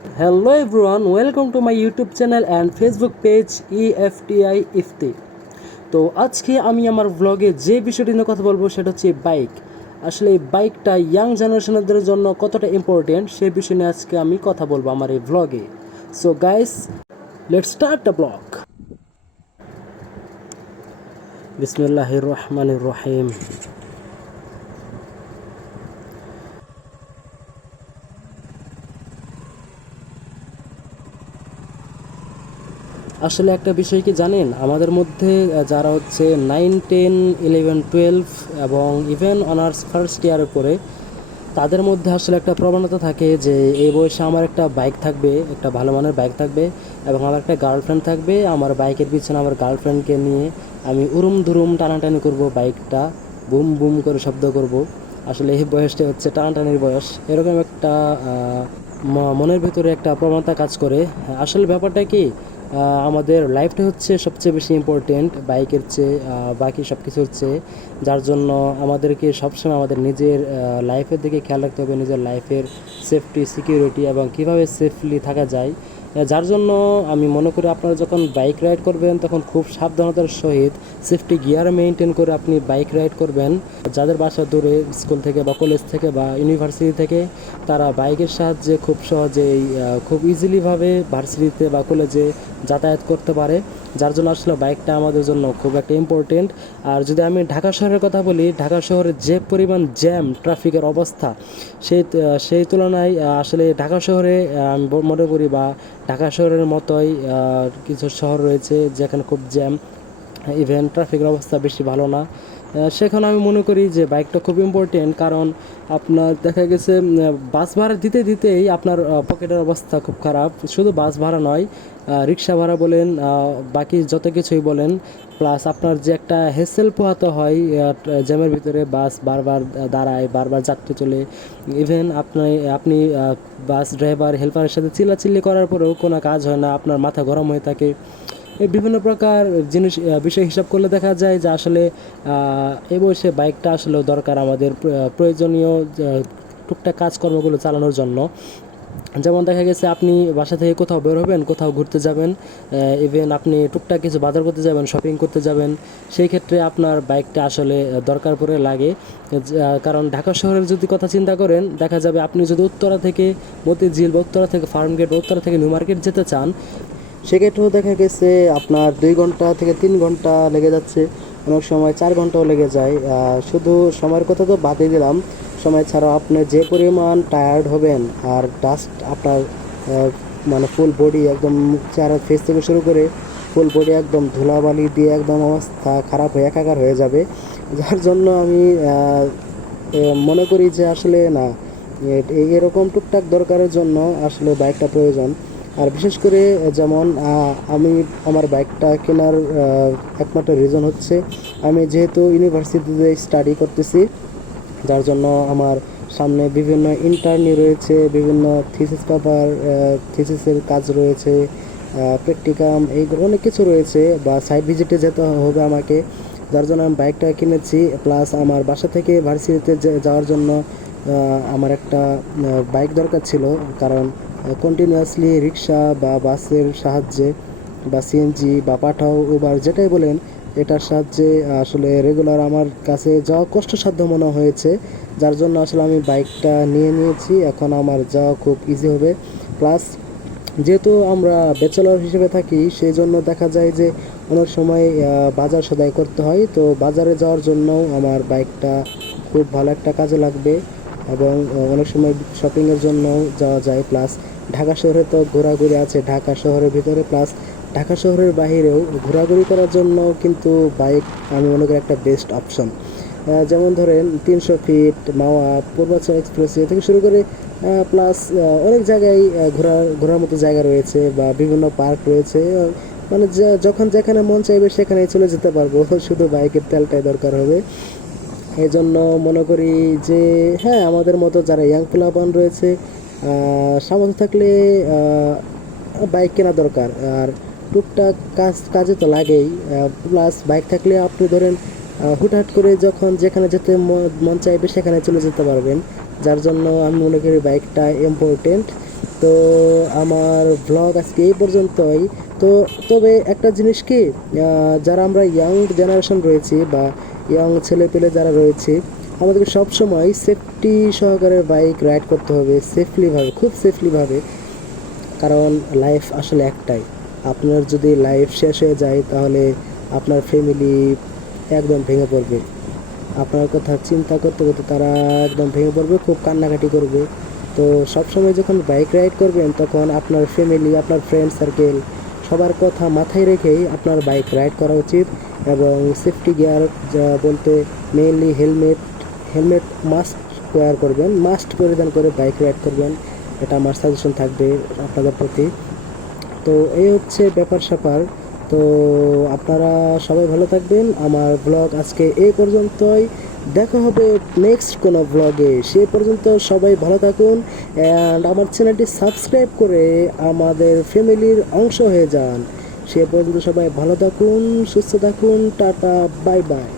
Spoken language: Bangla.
Hello everyone, welcome to my YouTube channel and Facebook page EFTI IFTI। তো আজকে আমি আমার ব্লগে যে বিষয়টি নিয়ে কথা বলবো সেটা হচ্ছে বাইক। আসলে এই বাইকটা ইয়াং জেনারেশনদের জন্য কতটা ইম্পর্টেন্ট সেই বিষয় নিয়ে আজকে আমি কথা বলবো আমার এই ব্লগে। So guys, let's start the blog. বিসমিল্লাহির রহমানির রহিম। আসলে একটা বিষয় কি জানেন, আমাদের মধ্যে যারা হচ্ছে 9, 10, 11, 12 এবং ইভেন অনার্স ফার্স্ট ইয়ারে পড়ে, তাদের মধ্যে আসলে একটা প্রবণতা থাকে যে এই বয়সে আমার একটা বাইক থাকবে, একটা ভালো মানের বাইক থাকবে এবং আমার একটা গার্লফ্রেন্ড থাকবে। আমার বাইকের পিছনে আমার গার্লফ্রেন্ডকে নিয়ে আমি উরুম দুরুম টানাটানি করব, বাইকটা বুম বুম করে শব্দ করব। আসলে এই বয়সটা হচ্ছে টানাটানির বয়স, এরকম একটা মনের ভিতরে একটা প্রবণতা কাজ করে। আসলে ব্যাপারটা কি, আমাদের লাইফটা হচ্ছে সবচেয়ে বেশি ইম্পর্টেন্ট বাইকের চেয়ে, বাকি সব কিছু হচ্ছে, যার জন্য আমাদেরকে সবসময় আমাদের নিজের লাইফের দিকে খেয়াল রাখতে হবে, নিজের লাইফের সেফটি সিকিউরিটি এবং কীভাবে সেফলি থাকা যায়। যার জন্য আমি মনে করি আপনারা যখন বাইক রাইড করবেন তখন খুব সাবধানতার সহিত সেফটি গিয়ার মেনটেন করে আপনি বাইক রাইড করবেন। যাদের বাসা দূরে স্কুল থেকে বা কলেজ থেকে বা ইউনিভার্সিটি থেকে, তারা বাইকের সাহায্যে খুব সহজেই খুব ইজিলিভাবে ভার্সিটিতে বা কলেজে যাতায়াত করতে পারে, যার জন্য আসলে বাইকটা আমাদের জন্য খুব একটা ইম্পর্টেন্ট। আর যদি আমি ঢাকা শহরের কথা বলি, ঢাকা শহরে যে পরিমাণ জ্যাম ট্রাফিকের অবস্থা, সেই তুলনায় আসলে ঢাকা শহরে আমি মনে করি বা ঢাকা শহরের মতোই কিছু শহর রয়েছে যেখানে খুব জ্যাম, ইভেন ট্রাফিকের অবস্থা বেশি ভালো না। সেখানে আমি মনে করি যে বাইকটা খুব ইম্পর্টেন্ট, কারণ আপনার দেখা গেছে বাস ভাড়া দিতে দিতেই আপনার পকেটের অবস্থা খুব খারাপ। শুধু বাস ভাড়া নয়, রিক্সা ভাড়া বলেন, বাকি যত কিছুই বলেন, প্লাস আপনার যে একটা হেসেল পোহাতে হয় জ্যামের ভিতরে, বাস বারবার দাঁড়ায়, বারবার যাত্রী চলে। ইভেন আপনি বাস ড্রাইভার হেল্পারের সাথে চিল্লাচিল্লি করার পরেও কোনো কাজ হয় না, আপনার মাথা গরম হয়ে থাকে। এই বিভিন্ন প্রকার জিনিস বিষয় হিসাব করলে দেখা যায় যে আসলে এ বয়সে বাইকটা আসলেও দরকার আমাদের প্রয়োজনীয় টুকটাক কাজকর্মগুলো চালানোর জন্য। যেমন দেখা গেছে আপনি বাসা থেকে কোথাও বের হবেন, কোথাও ঘুরতে যাবেন, ইভেন আপনি টুকটাক কিছু বাজার করতে যাবেন, শপিং করতে যাবেন, সেই ক্ষেত্রে আপনার বাইকটা আসলে দরকার পড়ে লাগে। কারণ ঢাকা শহরের যদি কথা চিন্তা করেন, দেখা যাবে আপনি যদি উত্তরা থেকে মতিঝিল বা উত্তরা থেকে ফার্মগেট বা উত্তরা থেকে নিউ মার্কেট যেতে চান, সেক্ষেত্রেও দেখা গেছে আপনার 2 ঘন্টা থেকে 3 ঘন্টা লেগে যাচ্ছে, অনেক সময় 4 ঘন্টাও লেগে যায়। শুধু সময়ের কথা তো বাদই দিলাম, সময় ছাড়াও আপনি যে পরিমাণ টায়ার্ড হবেন, আর ডাস্ট আপনার মানে ফুল বডি একদম, চেহারা ফেস থেকে শুরু করে ফুল বডি একদম ধুলাবালি দিয়ে একদম অবস্থা খারাপ হয়ে একাকার হয়ে যাবে। যার জন্য আমি মনে করি যে আসলে না, এরকম টুকটাক দরকারের জন্য আসলে বাইকটা প্রয়োজন। আর বিশেষ করে যেমন আমি আমার বাইকটা কেনার একমাত্র রিজন হচ্ছে, আমি যেহেতু ইউনিভার্সিটিতে স্টাডি করতেছি, যার জন্য আমার সামনে বিভিন্ন ইন্টার্নি রয়েছে, বিভিন্ন থিসিস পেপার, থিসিসের কাজ রয়েছে, প্র্যাকটিকাম, এইগুলো অনেক কিছু রয়েছে, বা সাইট ভিজিটে যেতে হবে আমাকে। যার জন্য আমি বাইকটা কিনেছি, প্লাস আমার বাসা থেকে ভার্সিটিতে যাওয়ার জন্য আমার একটা বাইক দরকার ছিল, কারণ কন্টিনিউয়াসলি রিক্সা বা বাসের সাহায্যে বা সিএনজি বা পাঠাও উবার যেটাই বলেন, এটার সাহায্যে আসলে রেগুলার আমার কাছে যাওয়া কষ্টসাধ্য মনে হয়েছে। যার জন্য আসলে আমি বাইকটা নিয়ে নিয়েছি, এখন আমার যাওয়া খুব ইজি হবে। প্লাস যেহেতু আমরা ব্যাচেলর হিসেবে থাকি, সেই জন্য দেখা যায় যে অনেক সময় বাজার সদাই করতে হয়, তো বাজারে যাওয়ার জন্য আমার বাইকটা খুব ভালো একটা কাজে লাগবে। এবং অনেক সময় শপিংয়ের জন্য যাওয়া যায়। প্লাস ঢাকা শহরে তো ঘোরাঘুরি আছে, ঢাকা শহরের ভিতরে প্লাস ঢাকা শহরের বাইরেও ঘোরাঘুরি করার জন্য কিন্তু বাইক আমি মনে করি একটা বেস্ট অপশন। যেমন ধরেন 300 ফিট, মাওয়া, পূর্বাচল এক্সপ্রেসওয়ে থেকে শুরু করে প্লাস অনেক জায়গায় ঘোরার মতো জায়গা রয়েছে, বা বিভিন্ন পার্ক রয়েছে। মানে যখন যেখানে মন চাইবে সেখানেই চলে যেতে পারবো, শুধু বাইকের তেলটাই দরকার হবে। এই জন্য মনে করি যে হ্যাঁ, আমাদের মতো যারা ইয়াং পোলাপান রয়েছে, সামর্থ্য থাকলে বাইক কেনা দরকার। আর টুকটাক কাজে তো লাগেই। প্লাস বাইক থাকলে আপনি ধরেন হুটহাট করে যখন যেখানে যেতে মন চাইবে সেখানে চলে যেতে পারবেন। যার জন্য আমি মনে করি বাইকটা ইম্পর্টেন্ট। তো আমার ব্লগ আজকে এই পর্যন্তই। তো তবে একটা জিনিস কি, যারা আমরা ইয়াং জেনারেশন রয়েছি বা ইয়াং ছেলেপেলে যারা রয়েছে, আমাদেরকে সবসময় সেফটি সহকারে বাইক রাইড করতে হবে, সেফলিভাবে, খুব সেফলিভাবে। কারণ লাইফ আসলে একটাই। আপনার যদি লাইফ শেষ হয়ে যায় তাহলে আপনার ফ্যামিলি একদম ভেঙে পড়বে। আপনার কথা চিন্তা করতে করতে তারা একদম ভেঙে পড়বে, খুব কান্নাকাটি করবে। তো সবসময় যখন বাইক রাইড করবেন তখন আপনার ফ্যামিলি, আপনার ফ্রেন্ড সার্কেল সবার কথা মাথায় রেখেই আপনার বাইক রাইড করা উচিত। এবং সেফটি গিয়ার যা বলতে mainly helmet, helmet must wear করবেন, মাস্ট পরিধান করে বাইক রাইড করবেন। এটা আমার সাজেশন থাকবে আপনাদের প্রতি। তো এই হচ্ছে ব্যাপার স্যাপার। তো আপনারা সবাই ভালো থাকবেন। আমার ব্লগ আজকে এই পর্যন্তই। দেখা হবে নেক্সট কোনো ব্লগে। সে পর্যন্ত সবাই ভালো থাকুন অ্যান্ড আমার চ্যানেলটি সাবস্ক্রাইব করে আমাদের ফ্যামিলির অংশ হয়ে যান। সে পর্যন্ত সবাই ভালো থাকুন, সুস্থ থাকুন, টাটা, বাই বাই।